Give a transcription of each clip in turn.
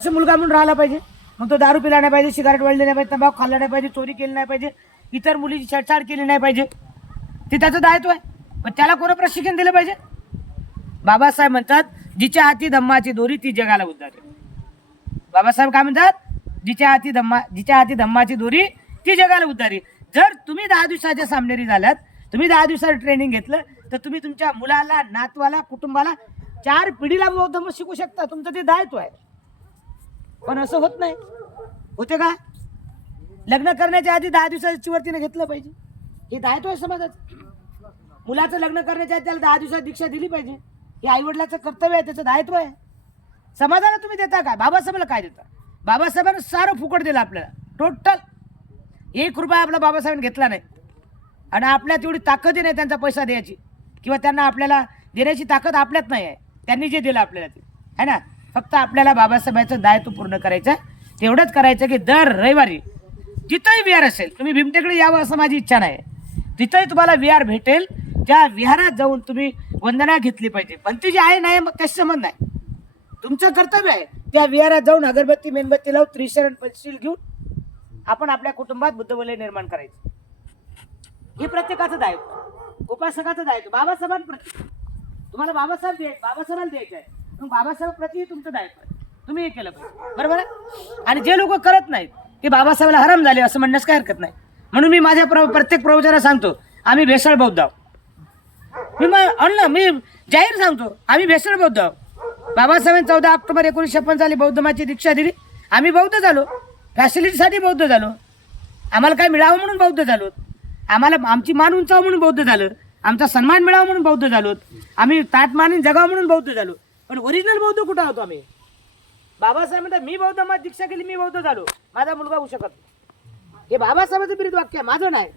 असं मुलगा म्हणून राहिला पाहिजे. मग तो दारू पिला नाही पाहिजे, सिगारेट वळली नाही पाहिजे, तंबाखू खाल्ला नाही पाहिजे, चोरी केली नाही पाहिजे, इतर मुलीची छेडछाड केली नाही पाहिजे. ते त्याचं दायित्व आहे. पण त्याला कोणं प्रशिक्षण दिलं पाहिजे? बाबासाहेब म्हणतात, जिच्या हाती धम्माची दोरी ती जगाला उद्धारे. बाबासाहेब काय म्हणतात? जिच्या हाती धम्माची दोरी ती जगाला उद्धारी. जर तुम्ही 10 दिवसाच्या सामनेरी झाल्यात, तुम्ही 10 दिवसाचं ट्रेनिंग घेतलं, तर तुम्ही तुमच्या मुलाला, नातवाला, कुटुंबाला 4 पिढीला बौद्ध धम्म शिकू शकता. तुमचं ते दायित्व आहे. पण असं होत नाही. होते का? लग्न करण्याच्या आधी 10 दिवसाच्या चिवरतीने घेतलं पाहिजे. हे दायित्व आहे समाजाचं. मुलाचं लग्न करण्याच्या आधी त्याला 10 दिवसात दीक्षा दिली पाहिजे. हे आईवडिलाचं कर्तव्य आहे, त्याचं दायित्व आहे. समाजाला तुम्ही देता काय? बाबासाहेबाला काय देता? बाबासाहेबांना सारं फुकट दिलं आपल्याला, टोटल. 1 रुपया आपला बाबासाहेबांनी घेतला नाही. आणि आपल्यात एवढी ताकद नाही त्यांचा पैसा द्यायची, किंवा त्यांना आपल्याला देण्याची ताकद आपल्यात नाही आहे. त्यांनी जे दिलं आपल्याला ते आहे ना. फक्त आपल्याला बाबासाहेबांचं दायित्व पूर्ण करायचं. तेवढंच करायचं की दर रविवारी जिथंही विहार असेल, तुम्ही भीमटेकडे यावं असं माझी इच्छा नाही. तिथंही तुम्हाला विहार भेटेल, त्या विहारात जाऊन तुम्ही वंदना घेतली पाहिजे. भंतीजी आहे नाही मग त्याशी संबंध नाही. तुमचं कर्तव्य आहे त्या विहारात जाऊन अगरबत्ती, मेणबत्ती लावून त्रिशरण पंचशील घेऊन आपण आपल्या कुटुंबात बुद्धवलय निर्माण करायचं. हे प्रत्येकाचं दायित्व, उपासकाचं दायित्व. बाबासाहेबांप्रती तुम्हाला बाबासाहेबांना द्यायचं आहे. मग बाबासाहेबांप्रती तुमचं दायित्व आहे. तुम्ही हे केलं पाहिजे, बरोबर आहे. आणि जे लोक करत नाहीत ते बाबासाहेबाला हराम झाले असं म्हणण्यास काय हरकत नाही. म्हणून मी माझ्या प्रत्येक प्रवचनाला सांगतो, आम्ही भेसळ बौद्ध आहोत. मी जाहीर सांगतो, आम्ही भेसळ बौद्ध आहोत. बाबासाहेबांनी 14 ऑक्टोबर 1956 साली बौद्ध धर्माची दीक्षा दिली. आम्ही बौद्ध झालो, फॅसिलिटीसाठी बौद्ध झालो. आम्हाला काय मिळावं म्हणून बौद्ध झालो. आम्हाला आमची मान उंचावं म्हणून बौद्ध झालं. आमचा सन्मान मिळावा म्हणून बौद्ध झालो. आम्ही ताटमाने जगावं म्हणून बौद्ध झालो. पण ओरिजिनल बौद्ध कुठं होतो आम्ही? बाबासाहेब म्हणतात, मी बौद्ध धर्मात दीक्षा केली, मी बौद्ध झालो, माझा मुलगा होऊ शकत नाही. हे बाबासाहेबांचं ब्रीद वाक्य आहे, माझं नाही.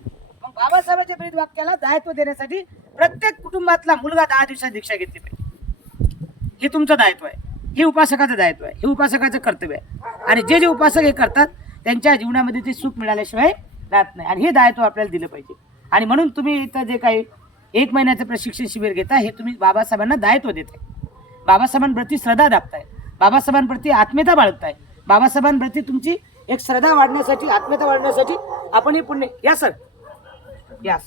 मग बाबासाहेबांच्या ब्रीद वाक्याला दायित्व देण्यासाठी प्रत्येक कुटुंबातला मुलगा 10 दिवसात दीक्षा घेतली पाहिजे. हे तुमचं दायित्व आहे. हे उपासकाचं दायित्व आहे. हे उपासकाचं कर्तव्य आहे. आणि जे उपासक हे करतात त्यांच्या जीवनामध्ये ते सुख मिळाल्याशिवाय राहत नाही. आणि हे दायित्व आपल्याला दिलं पाहिजे. आणि म्हणून तुम्ही इथं जे काही 1 महिन्याचं प्रशिक्षण शिबिर घेता, हे तुम्ही बाबासाहेबांना दायित्व देताय. बाबासाहेबांप्रती श्रद्धा दाखताय, बाबासाहेबांप्रती आत्मीयता बाळगताय. बाबासाहेबांप्रती तुमची एक श्रद्धा वाढण्यासाठी, आत्मीयता वाढण्यासाठी आपण हे पुण्य. या सर, या.